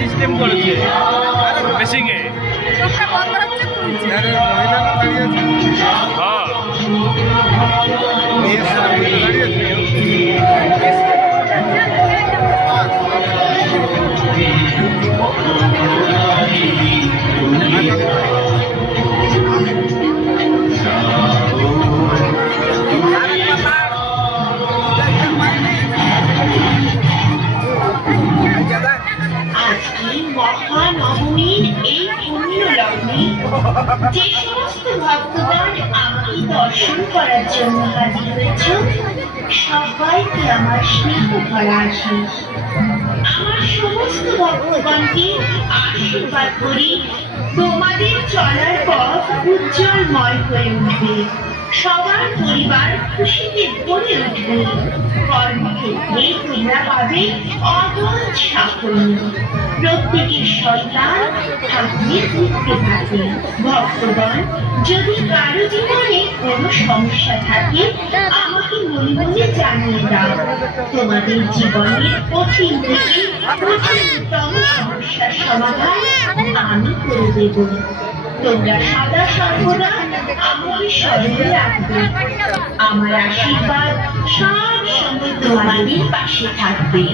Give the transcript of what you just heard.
System করেছে মেশিং এ মহানবমীর এই পুণ্য লগ্নে যে সমস্ত ভক্তগণ আমাকে দর্শন করার জন্য হাজির হয়েছ, সবাইকে আমার স্নেহ ভরা আশীষ। আমার সমস্ত ভক্তগণকে আশীর্বাদ করি, তোমাদের চলার পথ উজ্জ্বলময় হয়ে উঠবে, সবার পরিবার খুশিতে ভরে উঠবে, কর্মক্ষেত্রে তোমরা পাবে অটল সাফল্য, প্রত্যেকের শয়তান থাকবে ঘুরতে থাকে। ভক্তগণ, যদি কারো জীবনে কোনো সমস্যা থাকে আমাকে মনে মনে জানিয়ে দাও। তোমাদের জীবনের কঠিন থেকে কঠিনতম সমস্যার সমাধান আমি করে দেব। তোমরা সদা সর্বদা আমাকে স্মরণে রাখবে। আমার আশীর্বাদ সব সময় তোমাদের পাশে থাকবে।